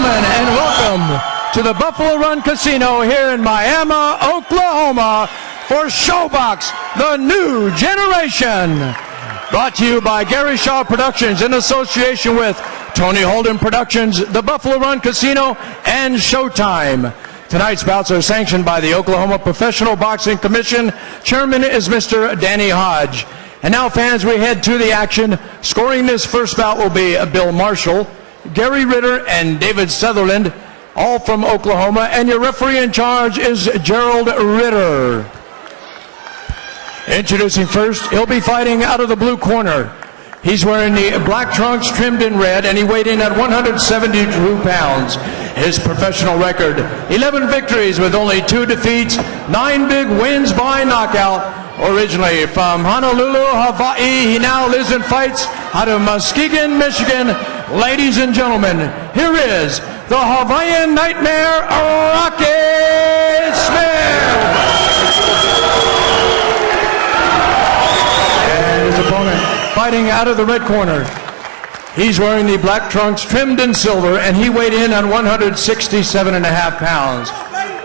gentlemen, and welcome to the Buffalo Run Casino here in Miami, Oklahoma for Showbox, the new generation. Brought to you by Gary Shaw Productions in association with Tony Holden Productions, the Buffalo Run Casino, and Showtime. Tonight's bouts are sanctioned by the Oklahoma Professional Boxing Commission. Chairman is Mr. Danny Hodge. And now, fans, we head to the action. Scoring this first bout will be Bill Marshall, Gary Ritter, and David Sutherland, all from Oklahoma. And your referee in charge is Gerald Ritter. Introducing first, he'll be fighting out of the blue corner. He's wearing the black trunks trimmed in red, and he weighed in at 172 pounds. His professional record, 11 victories with only 2 defeats, 9 big wins by knockout. Originally from Honolulu, Hawaii, he now lives and fights out of Muskegon, Michigan. Ladies and gentlemen, here is the Hawaiian Nightmare, Rocky Smith. And his opponent fighting out of the red corner. He's wearing the black trunks trimmed in silver, and he weighed in on 167.5 pounds.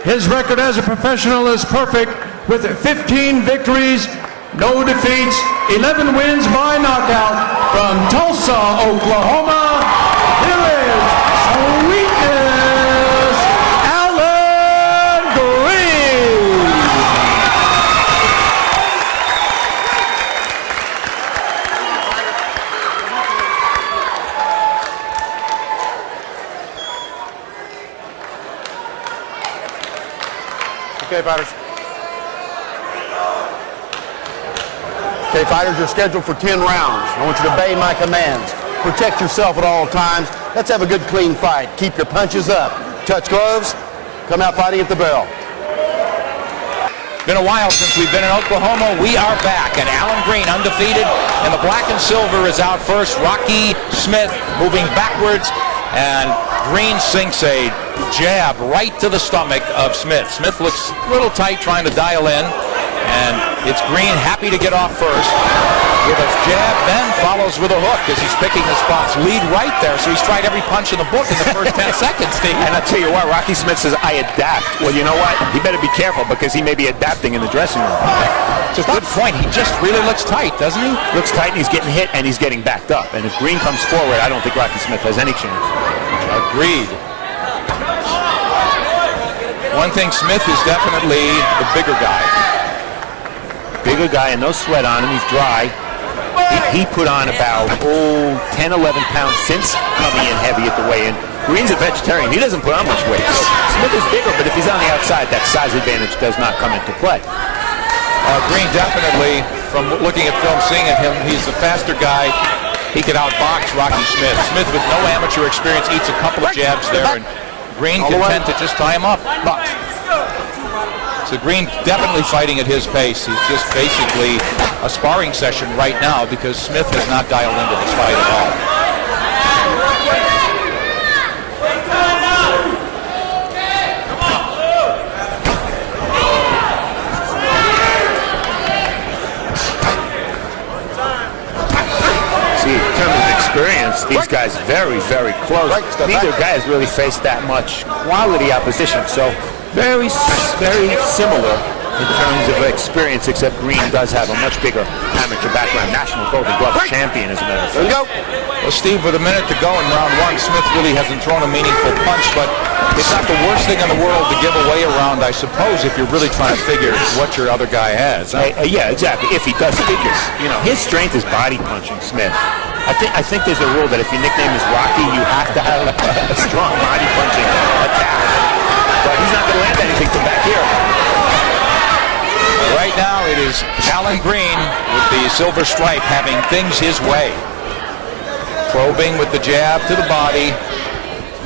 His record as a professional is perfect, with 15 victories, no defeats, 11 wins by knockout. From Tulsa, Oklahoma, here is Sweetness Allan Green. Okay, fighters. Okay, fighters, you're scheduled for 10 rounds. I want you to obey my commands. Protect yourself at all times. Let's have a good, clean fight. Keep your punches up. Touch gloves. Come out fighting at the bell. Been a while since we've been in Oklahoma. We are back, and Allan Green undefeated, and the black and silver is out first. Rocky Smith moving backwards, and Green sinks a jab right to the stomach of Smith. Smith looks a little tight, trying to dial in. And it's Green happy to get off first with a jab, then follows with a hook as he's picking the spots. Lead right there, so he's tried every punch in the book in the first 10 seconds, Steve. And I'll tell you what, Rocky Smith says, I adapt. Well, you know what? He better be careful because he may be adapting in the dressing room. It's a good point. He just really looks tight, doesn't he? Looks tight, and he's getting hit, and he's getting backed up. And if Green comes forward, I don't think Rocky Smith has any chance. Agreed. One thing, Smith is definitely the bigger guy. Bigger guy and no sweat on him. He's dry. He put on about 10, 11 pounds since coming in heavy at the weigh-in. Green's a vegetarian. He doesn't put on much weight. Smith is bigger, but if he's on the outside, that size advantage does not come into play. Green definitely, from looking at film, seeing at him, he's the faster guy. He could outbox Rocky Smith. Smith, with no amateur experience, eats a couple of jabs there, and Green can tend to just tie him up. So Green definitely fighting at his pace. He's just basically a sparring session right now because Smith has not dialed into this fight at all. See, in terms of experience, these guys very, very close. Neither guy has really faced that much quality opposition, so very similar in terms of experience, except Green does have a much bigger amateur background. National Golden Glove champion, as a matter of fact. There you go. Well, Steve, with a minute to go in round one, Smith really hasn't thrown a meaningful punch, but it's not the worst thing in the world to give away a round, I suppose, if you're really trying to figure what your other guy has. Huh? Yeah, exactly. If he does figure, you know, his strength is body punching, Smith. I think there's a rule that if your nickname is Rocky, you have to have a strong body punching attack. But he's not going to land anything from back here. Right now it is Allan Green with the silver stripe having things his way. Probing with the jab to the body.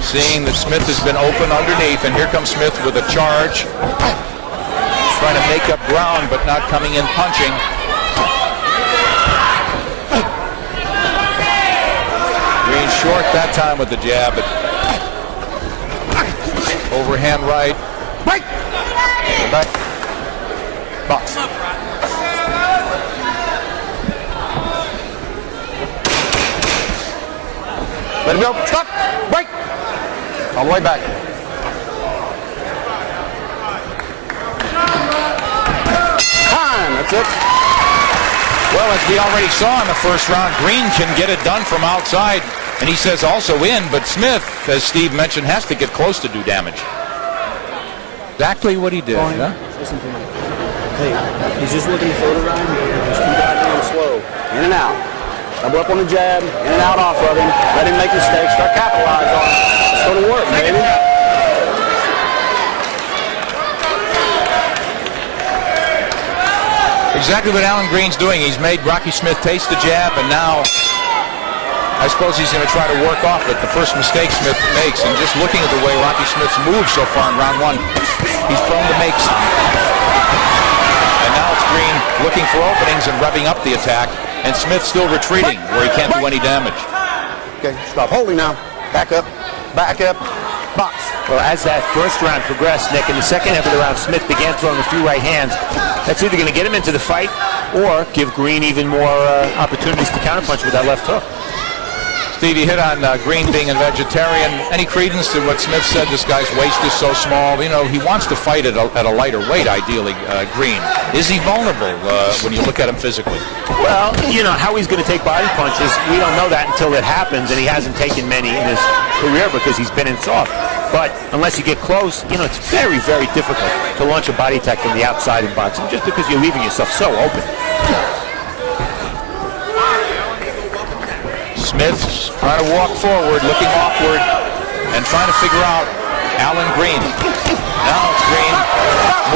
Seeing that Smith has been open underneath, and here comes Smith with a charge. Trying to make up ground, but not coming in punching. Green short that time with the jab, but overhand right. Right. Back. Box. Let him go. Stop. Break. All the way back. Time. That's it. Well, as we already saw in the first round, Green can get it done from outside, and he says also in, but Smith, as Steve mentioned, has to get close to do damage. Exactly what he did. Huh? Listen to me. Hey, he's just looking to float around here. Just keep out down slow. In and out. Double up on the jab. In and out off of him. Let him make mistakes. Start capitalize on it. It's going to work, baby. Exactly what Allan Green's doing. He's made Rocky Smith taste the jab, and now I suppose he's going to try to work off it. The first mistake Smith makes, and just looking at the way Rocky Smith's moved so far in round one, he's prone to make some. And now it's Green looking for openings and revving up the attack, and Smith still retreating where he can't do any damage. Okay, stop holding now. Back up, box. Well, as that first round progressed, Nick, in the second half of the round, Smith began throwing a few right hands. That's either going to get him into the fight or give Green even more opportunities to counterpunch with that left hook. Steve, you hit on Green being a vegetarian. Any credence to what Smith said? This guy's waist is so small. You know, he wants to fight at a lighter weight, ideally, Green. Is he vulnerable when you look at him physically? Well, you know, how he's going to take body punches, we don't know that until it happens, and he hasn't taken many in his career because he's been in soft. But unless you get close, you know, it's very, very difficult to launch a body attack from the outside in boxing just because you're leaving yourself so open. Smith's trying to walk forward, looking awkward, and trying to figure out Allan Green. Now it's Green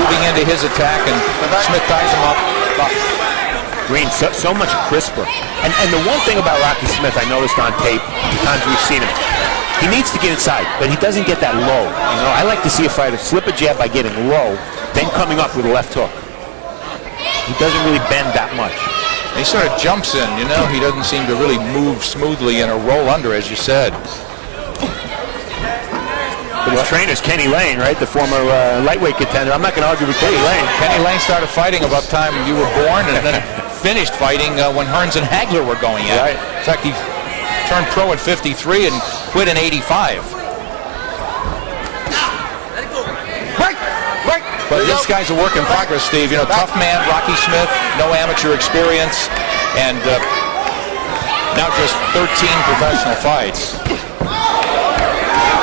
moving into his attack, and Smith ties him up. Green, so much crisper. And the one thing about Rocky Smith I noticed on tape, the times we've seen him, he needs to get inside, but he doesn't get that low. You know, I like to see a fighter slip a jab by getting low, then coming up with a left hook. He doesn't really bend that much. He sort of jumps in, you know. He doesn't seem to really move smoothly in a roll under, as you said. But his trainer's Kenny Lane, right? The former lightweight contender. I'm not going to argue with Kenny Lane. Kenny Lane started fighting about the time you were born, and then finished fighting when Hearns and Hagler were going at it. In fact, he turned pro in 53 and quit in 85. But this guy's a work in progress, Steve. You know, tough man, Rocky Smith, no amateur experience, and now just 13 professional fights.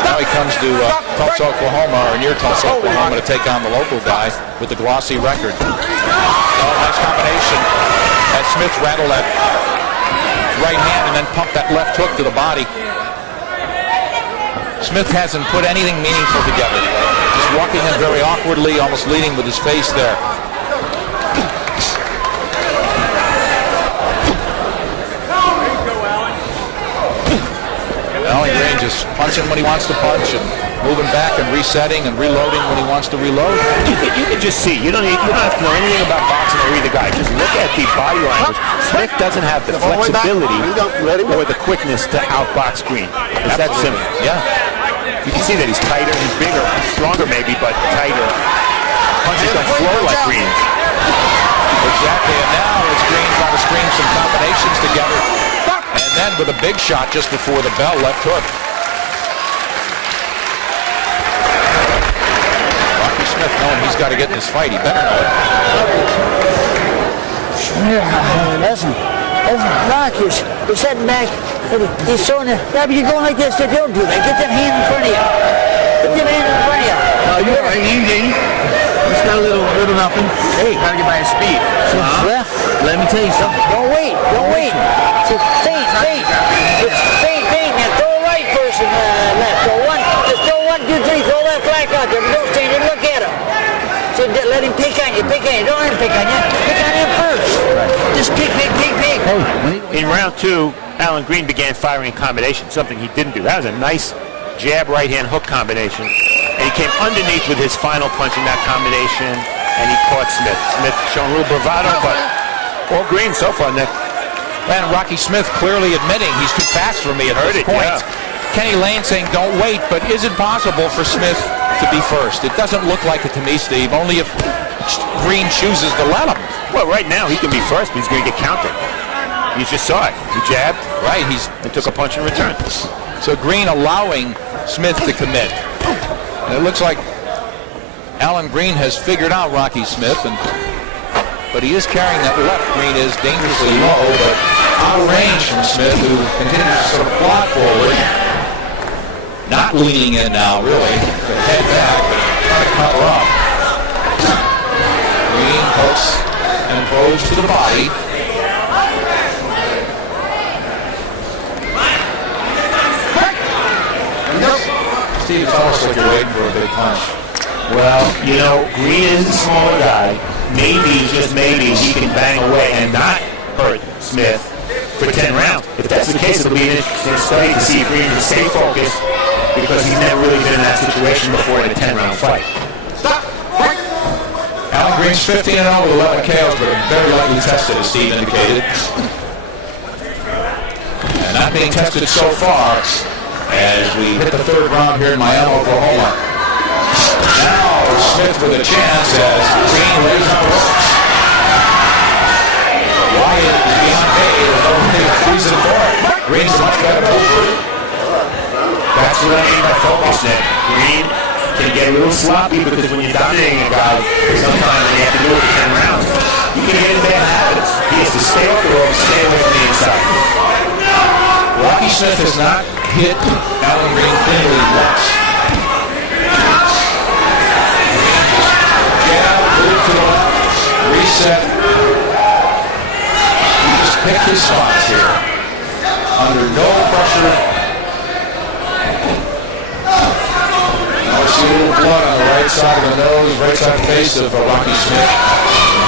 Now he comes to Tulsa, Oklahoma, or near Tulsa, Oklahoma, to take on the local guy with the glossy record. Oh, nice combination as Smith rattled that right hand and then pumped that left hook to the body. Smith hasn't put anything meaningful together. Just walking in very awkwardly, almost leading with his face there. Allan Green just punching when he wants to punch and moving back and resetting and reloading when he wants to reload. You can just see. You don't have to know anything about boxing or either guy. Just look at the body language. Smith doesn't have the flexibility or the quickness to outbox Green. It's that simple. Yeah. You can see that he's tighter, he's bigger, stronger maybe, but tighter. Punches don't flow like Green's. Exactly, and now it's Green trying to string some combinations together. And then with a big shot just before the bell, left hook. Rocky Smith knowing he's got to get in this fight. He better know it. Listen, Rocky, he's sitting back. He's showing you. Yeah, but you're going like this. Don't do that. Get that hand in front of you. Get that hand in front of you. You're right, easy. It's got a little nothing. Hey, gotta get by his speed. Let me tell you something. Don't wait. Just feint. Now throw right first and left. Just throw 1, 2, 3. Throw that flag out there. But don't stand and look at him. So let him pick on you. Don't let him pick on you. Pick on him first. Just pick. In round 2, Allan Green began firing combination, something he didn't do. That was a nice jab, right-hand hook combination. And he came underneath with his final punch in that combination, and he caught Smith. Smith showing a little bravado, but all Green so far, Nick. And Rocky Smith clearly admitting he's too fast for me at this point. Yeah. Kenny Lane saying don't wait, but is it possible for Smith to be first? It doesn't look like it to me, Steve, only if Green chooses to let him. Well, right now he can be first, but he's going to get countered. You just saw it. He jabbed, right? And took a punch in return. So Green allowing Smith to commit. And it looks like Allan Green has figured out Rocky Smith, but he is carrying that left. Green is dangerously low, but out of range from Smith, who continues to sort of plod forward. Not leaning in now, really. Head back, but trying to cover up. Green hooks and throws to the body. Steve, it's almost like you're waiting for a big punch. Well, you know, Green is a smaller guy. Maybe, just maybe, he can bang away and not hurt Smith for 10 rounds. If that's the case, it'll be an interesting study to see if Green can stay focused, because he's never really been in that situation before in a 10-round fight. Allan Green's 15-0 with 11 KOs, but very likely tested, as Steve indicated. And not being tested so far as we hit the third round here in Miami, Oklahoma. Now Smith with a chance as Green lays on the ropes. Wyatt is beyond paid. There's no reason for it. Green's a much better mover. That's what I mean by focus, Nick. Green can get a little sloppy, because when you're dominating a guy, sometimes you have to do it for 10 rounds. You can get into bad habits. He has to stay off the rope, stay away from the inside. Rocky Smith has not hit Allan Green cleanly once. Jab, move to the left, reset. He just picked his spots here. Under no pressure. Now we see a little blood on the right side of the nose, right side of the face of Rocky Smith.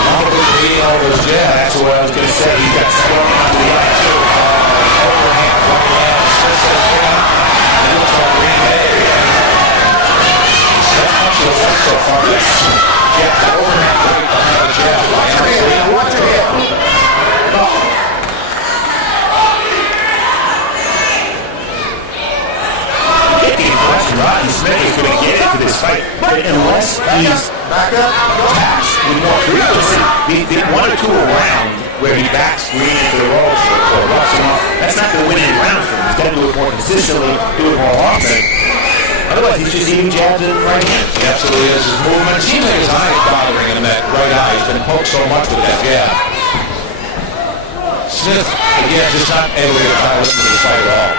Probably beating all those jabs. That's what I was going to say. He got swung onto the eye, too. Overhand, right hand. Smith says, yeah. It looks like Green Bay. That's much of the fight so far. Yeah, the overhand right behind the jab. Watch your head. Get the impression Rocky Smith is going to get into this fight, but unless he's taxed with more frequency, the 1 or 2 around where he backs Green into the ropes or roughs him off, that's not going to win any rounds for him. He's got to do it more consistently, do it more often. Otherwise, he's just eating jabs in the right hand. He absolutely is. His movement, it seems like his eye is bothering him, that right eye. He's been poked so much with that jab. Smith, again, just not able to get a rhythm of the fight at all.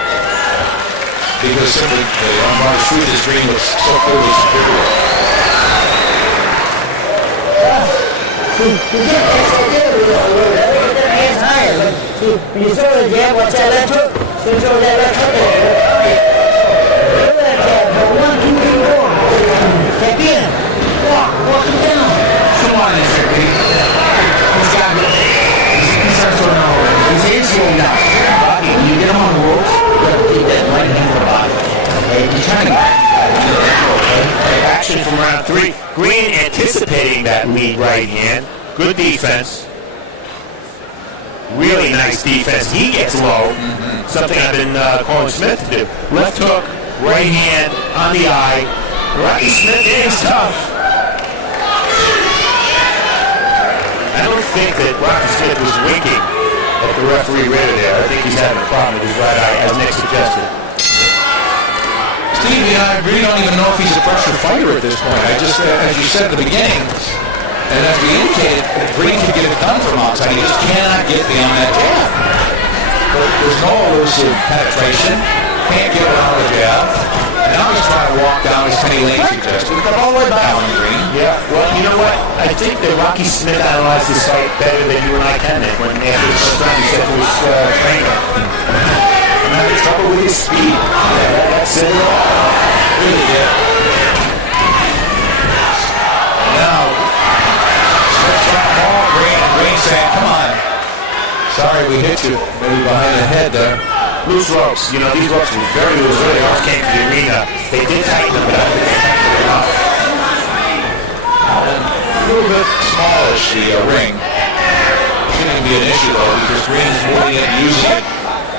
Because simply the unmarked shoot his Green looks so clearly superior. Hands higher. You throw the jab, watch that left hook. So you throw that left hook. Throw that jab. 1, 2, 3, 4. Tap in. Walk him down. Come on, he's got me. He starts going over. His hands slowing down. Rocky, when you get him on the ropes, you got to keep that right hand to the body. Okay? He's trying to Action from round 3. Green anticipating that lead right hand. Good defense. Really nice defense. He gets low. Something I've been calling Smith to do. Left hook, right hand on the eye. Rocky Smith is tough. I don't think that Rocky Smith was winking at the referee right there. I think he's having a problem with his right eye, as Nick suggested. Steve, I really don't even know if he's a pressure fighter at this point. I just, as you said at the beginning, and as we indicated, Green can get it done from outside. He just cannot get beyond that jab. But there's no elusive penetration. Can't get around the jab. And now he's trying to walk down as Kenny Lane suggested. But all the way back on Green. Yeah, well, you know what? I think that Rocky Smith analyzed this fight better than you and I can, Nick. When after the first round he said to his trainer, I'm having trouble with his speed. Yeah, that's it. Really did. Now, Smith trying to ball Green, and Green saying, come on. Sorry we hit you. Maybe behind the head there. Loose ropes. You know, these ropes were very loose. They almost came to the arena. They did tighten them, but I think they tightened them enough. A little bit smallish, the ring. Shouldn't be an issue, though, because Green's moving it, using it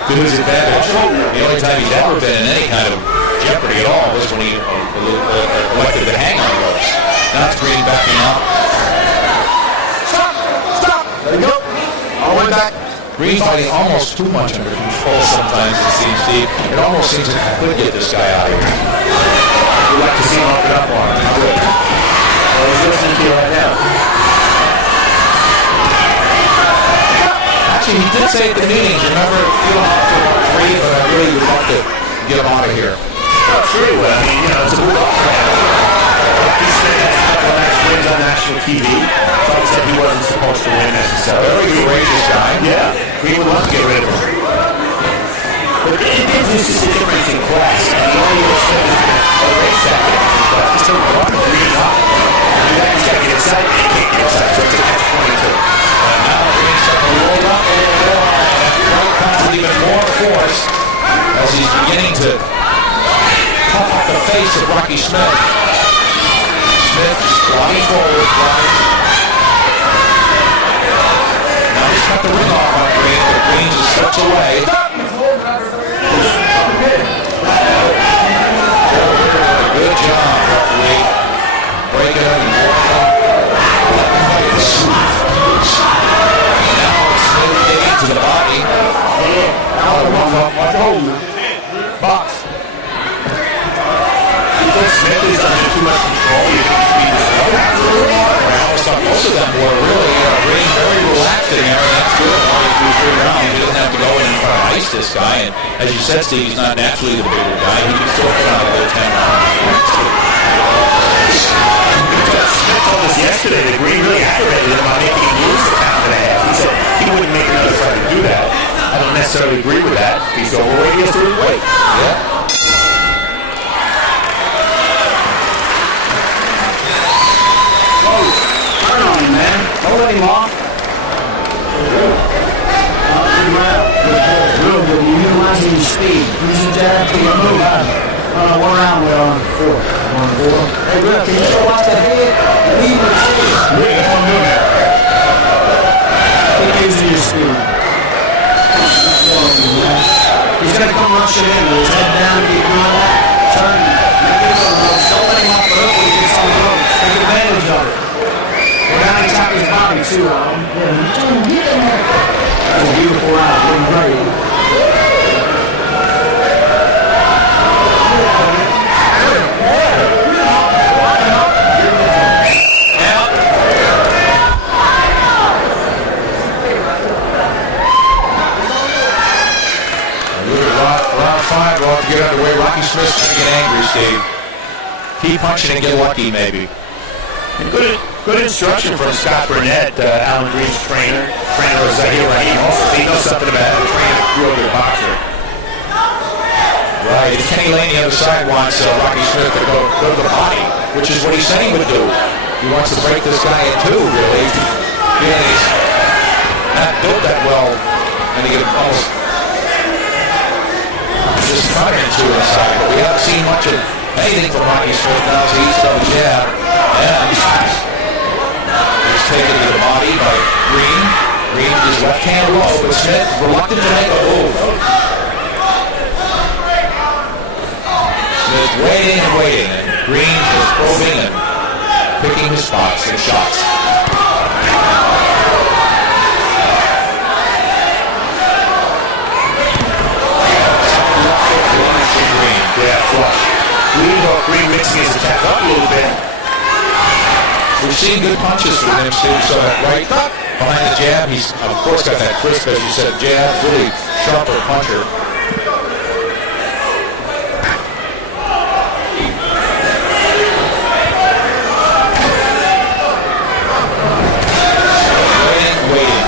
to his advantage. The only time he's ever been in any kind of jeopardy at all was when he elected to hang on the ropes. Now it's Green backing up. Stop! There you go. All the way back. Green fighting almost too much under control sometimes, it seems, Steve. It almost seems like I could get this guy out of here. We'd like to see him open up on him. Well, he's listening to you right now. Actually, he did say at the meetings, remember, you don't have to want to breathe, but I really would love to get him out of here. Well, sure he will. I mean, it's a move off for him. He said that's a couple of nice wins on national TV. Folks said he wasn't supposed to win necessarily. Very courageous guy. Yeah, we would love to get rid of him. But it is just a difference in class. And the only way to erase that difference in class is to run Green hot. And then he's got to get excited. He can't get excited, so it's a catch-22. And now Green's starting to roll up a little more. And right comes with even more force as he's beginning to puff up the face of Rocky Smith. Smith sliding forward, sliding. Now he's cut the ring off on Green, but Green just slips away. Good job, referee. Break it up and walk up. Now Smith digging to the body. Box. Smith is under too much control. You can speed this up. Most of them were really Green very relaxed in there, and that's good. Only 2 or 3 rounds. He doesn't have to go in and try to ice this guy. And as you said, Steve, he's not naturally the bigger guy. He can still put out a little 10 rounds. Smith told us yesterday that Green really aggravated him on making him lose the pound and a half. He said he wouldn't make another fight to do that. I don't necessarily agree with that. If he's overweight, he has to lose weight. Yeah. Turn on him, man. Don't let him off. Real good. You're utilizing your speed. Use your jab to your move. 1 round we're on 4. 1-4. Hey, Will, can you go watch that head? Leave the speed. Keep using your speed. He's going to come rushing in with his head down. Keep doing that. Turn. Don't let him off the hook when he gets on the ropes. Take advantage of it. We're down on top of his body, too. That's a beautiful round. Looking great. Round 5, we'll have to get underway. Rocky Smith's going to get angry, Steve. Keep punching and get lucky, maybe. Good instruction from Scott Burnett, Allan Green's trainer Zahir Rahim. Also, he knows something about how to train a real boxer. Right, and Kenny Lane the other side wants Rocky Smith to go to the body, which is what he said he would do. He wants to break this guy in 2, really. Yeah, he's not built that well, and he could almost just cut him into the side. But we haven't seen much of anything from Rocky Smith now as he eats the jab. And he's taken to the body by Green. Green with his left hand low, but Smith reluctant to make a move. Smith waiting and waiting, and Green just probing and picking his spots and shots. Green. Yeah, flush. Green mixing his attack up a little bit. We've seen good punches from him, Steve, so right behind the jab, he's of course got that crisp, as you said, jab, really sharper puncher. Waiting.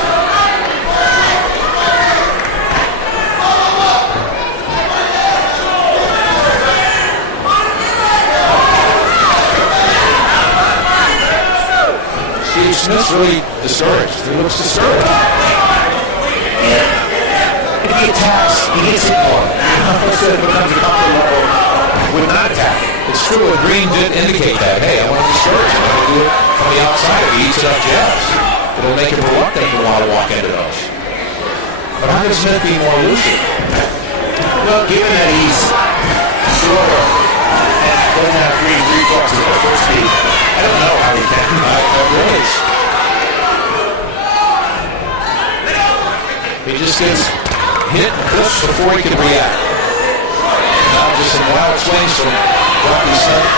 Smith's really discouraged. He looks discouraged. If he attacks, he gets hit more. So it becomes a comfort level with not attacking. It's true, and Green did indicate that. Hey, I want to discourage him. I want to do it from the outside. If he eats enough jabs, it'll make him reluctant to want to walk into those. But how can Smith be more elusive? Well, given that he's slower and doesn't have Green reflexes at full speed, I don't know how he can. Really. He He just gets hit and clipped before he can react. Now just some wild swings from Rocky Smith.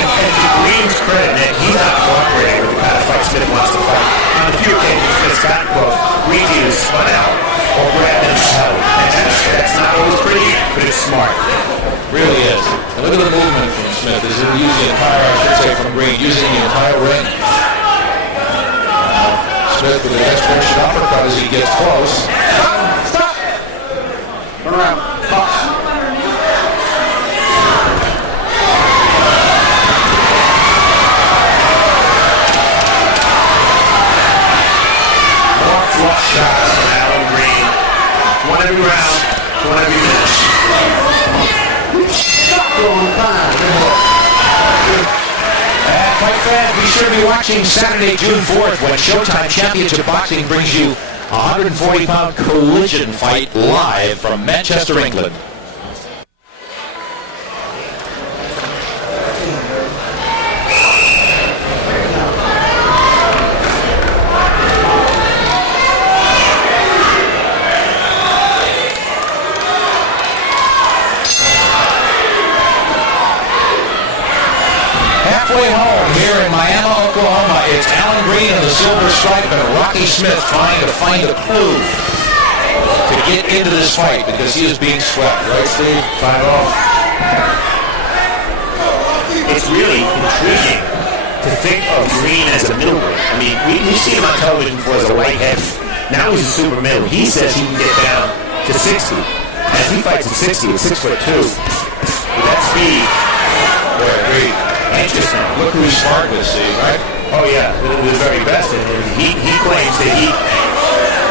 And to Green's credit, Nick, he's not cooperating with the kind of fight Smith wants to fight. On a few occasions, Smith's gotten close. Green either spun out or grabbed him held. And that's not always pretty, but it's smart. Really is. And look at the movement from Smith. He's using the entire, I should say, from Green, using the entire ring. Smith with the extension uppercut as he gets close. Stop! Turn around. Box. More flush shots from Allan Green. One every round, one every minute. Fight fans, be sure to be watching Saturday, June 4th, when Showtime Championship Boxing brings you a 140-pound collision fight live from Manchester, England. Halfway home here in Miami, Oklahoma, it's Allan Green in the silver stripe and Rocky Smith trying to find a clue to get into this fight because he is being swept. Right, Steve? 5-0. It's really intriguing to think of Green as a middleweight. I mean, we've seen him on television before as a light heavy. Now he's a super middle. He says he can get down to 60. And if he fights at 60, at 6'2", with that speed, Boy, agreed. interesting. Look who he's smart with, Steve, right? Oh yeah, the very best. And he claims that he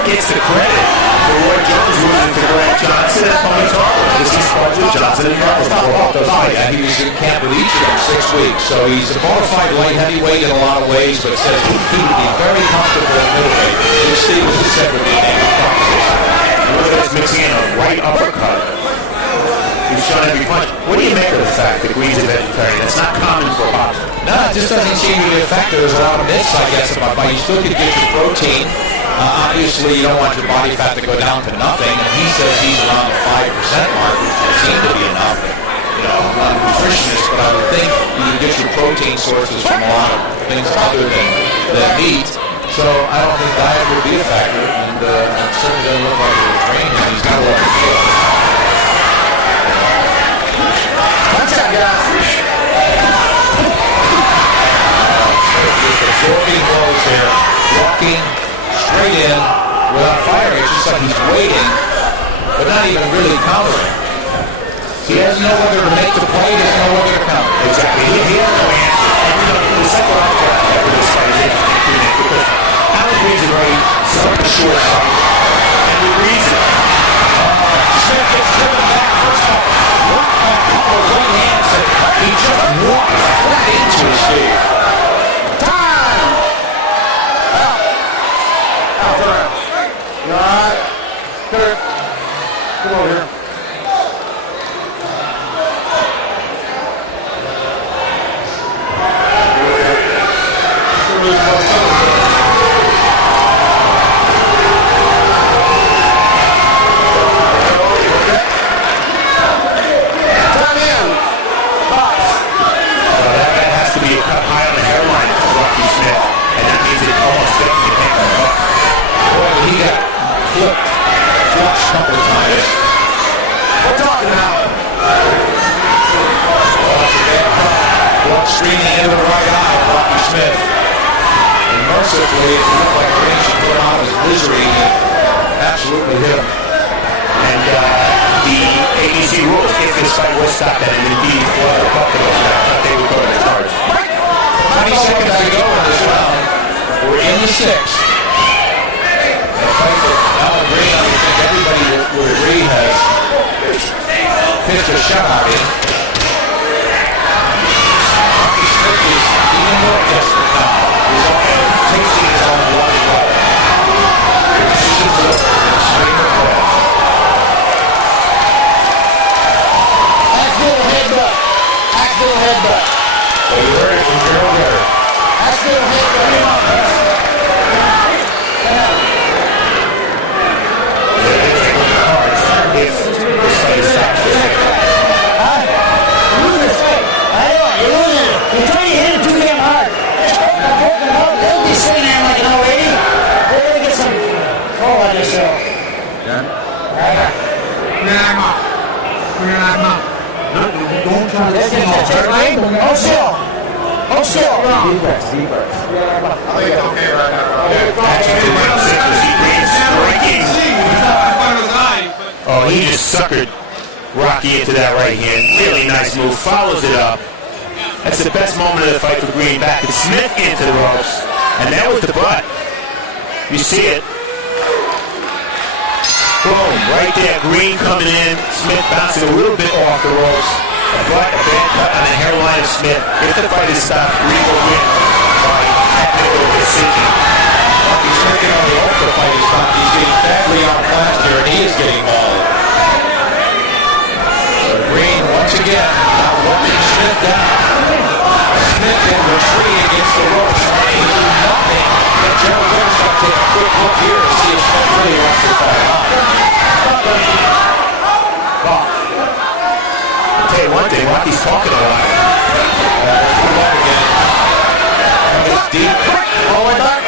gets the credit for Roy Jones losing to Grant Johnson at Pony Tarver because he sparred with Johnson and Tarver before both those fights. Yeah, he was in camp with each of them 6 weeks, so he's a bona fide light heavyweight in a lot of ways, but says he would be very comfortable at middleweight. Which Steve was the second would be named competition. Look at this, mixing in a right uppercut. He's showing every punch. What do you make of the fact that Green's a vegetarian? That's not common for a boxer. No, it just doesn't seem to be a factor. There's a lot of myths, I guess, about fight. You still could get your protein. Obviously, you don't want your body fat to go down to nothing, and he says he's around the 5% mark, which would seem to be enough. You know, I'm not a nutritionist, but I would think you can get your protein sources from a lot of things other than meat. So I don't think diet would be a factor, and it certainly doesn't look like he's training. He's got a lot of skill. Watch out, guys. Just absorbing blows here, walking straight in without firing. It's just like he's waiting, but not even really countering. He doesn't know whether to make the play, he doesn't know whether to counter. Exactly. He has no answer. And the psychological aspect of this fight is interesting because Allan Green's a very self-assured fighter. And the reason Smith gets driven back. First off, walked by a couple of right hands, and he just walked flat into his feet. Time! Out. Out for round. You all right? Come over here. Couple of times. We're talking now. Blood streaming into the right eye of Rocky Smith. And mercifully, it looked like Green should put him out of his misery and absolutely hit him. And the ABC rules, if this fight was stopped and indeed was a buffalo, they would go to the cards. 20 seconds to go in this round. We're in the sixth. A fight that Allan Green, I think everybody would agree has pitched a shutout in. Rocky Smith is even more desperate now. He's all tasting his own blood as well. He's a look and a stream of blood. Accidental headbutt. Accidental headbutt. Well, you heard it from Gerald Ritter. Accidental headbutt. Don't try to see all still. Hold still. Deep breaths. I think it's okay right now. Action from round 6 was Green striking. Oh, he just suckered Rocky into that right hand. Really nice move. Follows it up. That's the best moment of the fight for Green. Back to Smith into the ropes. And that was the butt. You see it. Boom. Right there. Green coming in. Smith bouncing a little bit off the ropes. A bad cut on the hairline of Smith. If the fight is stopped, Green will win by technical decision. He's taking on the Ultra fight is stopped. He's getting badly outclassed here, and he is getting mauled. So Green, once again, not walking Smith down. Smith then retreating against the ropes, trying to do nothing. And Gerald Whittaker's got to take a quick look here to see if Smith really wants to fight on. I'll tell you one thing, Rocky's talking a lot. Again. It's deep. All the way back.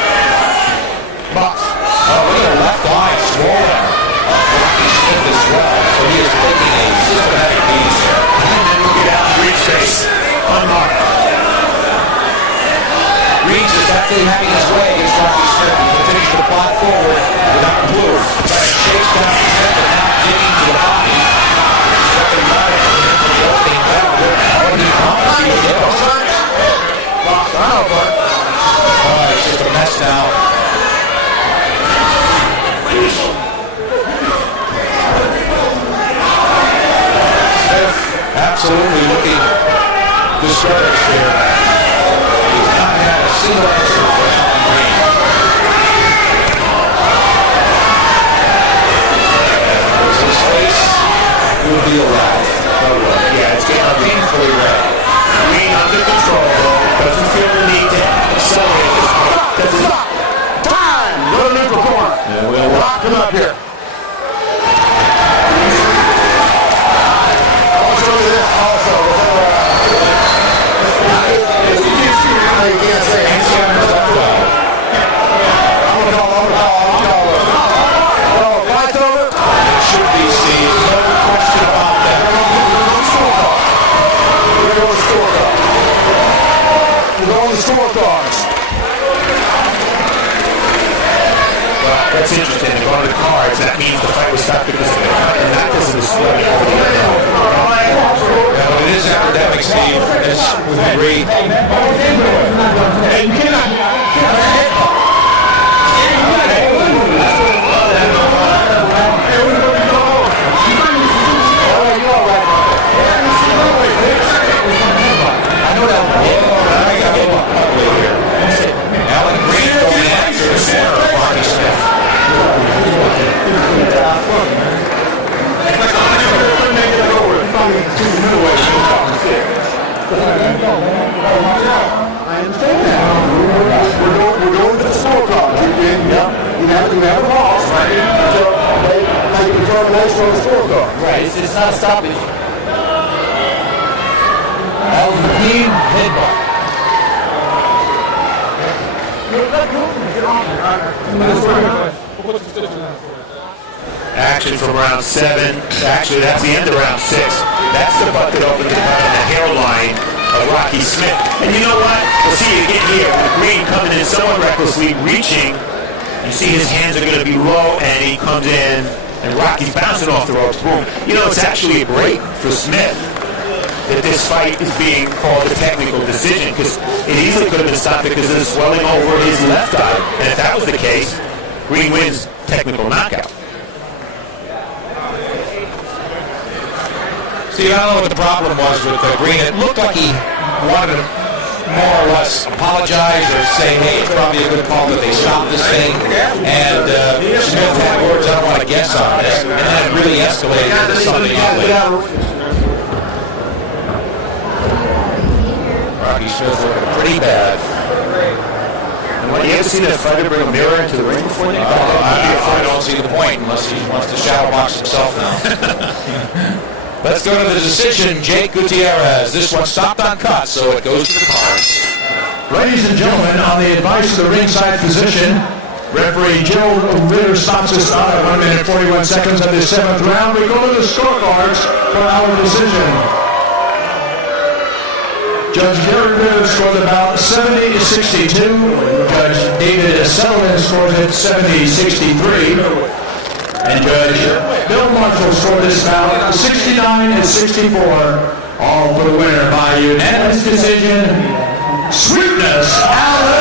Box. Oh, look at the left eye swollen. Rocky Smith as well. So he is taking a systematic beating here. And then look at Green's face. Unmarked. Green's exactly having his way against Rocky Smith. He continues to plot forward without a move. Trying to chase down Smith and now digging to the body. Stepping right into the opening backward. When he comes, he will get us. Oh, it's just a mess now. Smith absolutely looking discouraged here. He's not had a single answer for Allan Green. His face will be alive. Yeah, it's getting Painfully red. Green under control, doesn't feel the need to accelerate this fight. Stop. Time. Go to neutral corner. Yeah, we'll Lock him up here. I'll show you this also. You can't say it. I'm going to call. Fight's over. should be seen. No question about that. We're going to scorecard. We're going to scorecards. Well, that's interesting. They're going to the cards. That means the fight was stopped because of it. And that doesn't display it. Well, it is academic, Steve, as we agree. And you cannot. Allan Green going after the center of Rocky Smith. I understand that. We're going to the scorecard. You have a loss, right? Until they make a determination on the scorecard. Right, it's not a stoppage. That was a clean headbutt. Action from round 7. Actually, that's the end of round 6. That's the butt that opened the cut on the hairline of Rocky Smith. And you know what? We'll see it again here with Green coming in somewhat recklessly, reaching. You see his hands are going to be low, and he comes in, and Rocky's bouncing off the ropes. Boom. You know, it's actually a break for Smith that this fight is being called a technical decision, because it easily could have been stopped because of the swelling over his left eye. And if that was the case, Green wins technical knockout. Steve, I don't know what the problem was with Green. It looked like he wanted to more or less apologize or say, hey, it's probably a good call that they stopped this thing. And Smith had words, I don't want to guess on this. And then it really escalated into something ugly. Rocky Smith looking pretty bad. Well, you ever seen a fighter bring a mirror into the ring before? I don't see the point unless he wants to shadow box himself now. Let's go to the decision. Jake Gutierrez. This one stopped on cut, so it goes to the cards. Ladies and gentlemen, on the advice of the ringside physician, Referee Joe Ritter stops us out at 1 minute 41 seconds of the 7th round. We go to the scorecards for our decision. Judge Gary Ritter scored about 70-62. Judge David Sullivan scores it 70-63. And Judge Bill Marshall scored this bout 69-64. All for the winner by unanimous decision. Sweetness, Allan.